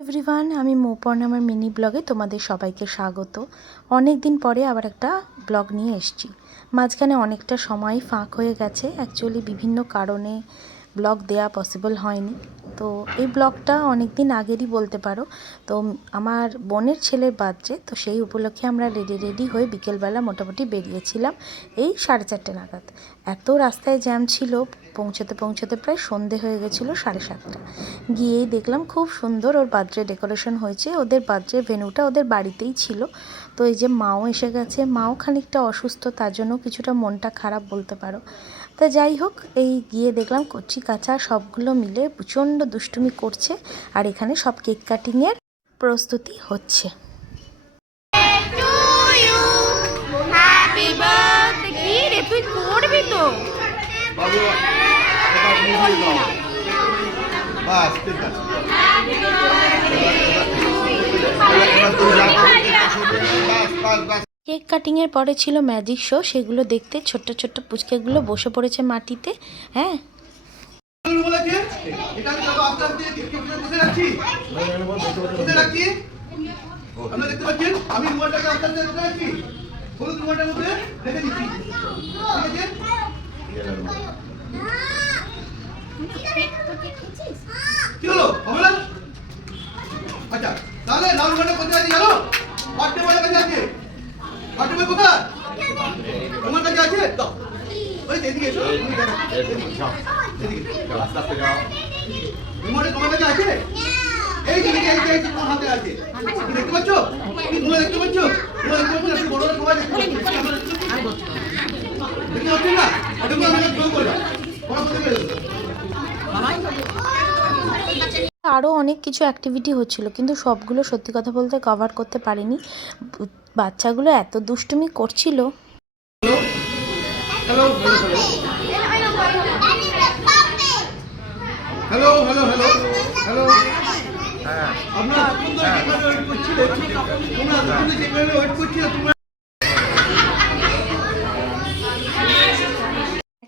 Everyone, আমি মৌপর্ণা আমার mini ব্লগে তোমাদের সবাইকে স্বাগত। অনেক দিন পরে আবার একটা ব্লগ নিয়ে এসেছি। মাঝখানে অনেকটা সময় ফাঁক হয়ে গেছে, অ্যাকচুয়ালি বিভিন্ন কারণে ব্লগ দেয়া পসিবল হয়নি। তো এই ব্লগটা অনেক দিন আগেরই বলতে পারো। তো আমার বোনের ছেলের বার্থডে, তো সেই উপলক্ষে আমরা রেডি হয়ে বিকেলবেলা মোটামুটি বেরিয়েছিলাম এই 4:30 নাগাদ। এত রাস্তায় জ্যাম ছিল, পৌঁছতে প্রায় সন্ধে হয়ে গেছিলো 7:30। গিয়েই দেখলাম খুব সুন্দর ওর বার্থডে ডেকোরেশন হয়েছে। ওদের বার্থডে ভেন্যুটা ওদের বাড়িতেই ছিল। তো এই যে মাও এসে গেছে, মাও খানিকটা অসুস্থ, তার জন্য কিছুটা মনটা খারাপ বলতে পারো। তা যাই হোক, এই গিয়ে দেখলাম কচি কাঁচা সবগুলো মিলে প্রচণ্ড দুষ্টুমি করছে, আর এখানে সব কেক কাটিংয়ের প্রস্তুতি হচ্ছে। তুই করবি তো কেক কাটিংয়ের পরে ছিল ম্যাজিক শো, সেগুলো দেখতে ছোট্ট ছোট্ট পুচকেগুলো বসে পড়েছে মাটিতে। হ্যাঁ, কি হলো? আচ্ছা, তাহলে লাল ঘন্টা কোথায় আছে জানো? বার্থডে বয়ের কাছে আছে। বার্থডে বয় কোথায়? তোমার কাছে আছে? দাও। ওই এদিকে এসো। এদিকে যাও। আস্তে আস্তে যাও। রিমোট তোমার কাছে আছে? এই যে তোমার হাতে আছে। কি দেখতে পাচ্ছ? কি তোমরা দেখতে পাচ্ছ? তোমরা দেখতে পাচ্ছ না? বড়রা সবাই দেখতে পাচ্ছে। দেখতে পাচ্ছ না? এটা আমি ড্র করে দাও। বড় করে দাও। আরও অনেক কিছু অ্যাক্টিভিটি হচ্ছিল, কিন্তু সবগুলো সত্যি কথা বলতে কভার করতে পারিনি। বাচ্চাগুলো এত দুষ্টুমি করছিল। Hello hello hello hello hello, আপনারা সুন্দর যেভাবে ওয়েট করছিলেন, তোমরা সুন্দর যেভাবে ওয়েট করছিলে, তোমরা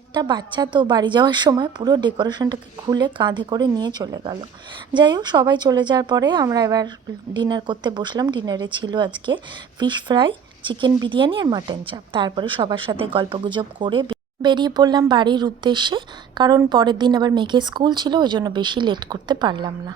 একটা বাচ্চা তো বাড়ি যাওয়ার সময় পুরো ডেকোরেশনটাকে খুলে কাঁধে করে নিয়ে চলে গেল। যাই হোক, সবাই চলে যাওয়ার পরে আমরা এবার ডিনার করতে বসলাম। ডিনারে ছিল আজকে ফিশ ফ্রাই, চিকেন বিরিয়ানি আর মাটন চাপ। তারপরে সবার সাথে গল্পগুজব করে বেরিয়ে পড়লাম বাড়ির উদ্দেশ্যে, কারণ পরের দিন আবার মেয়েকে স্কুল ছিল, ওই জন্য বেশি লেট করতে পারলাম না।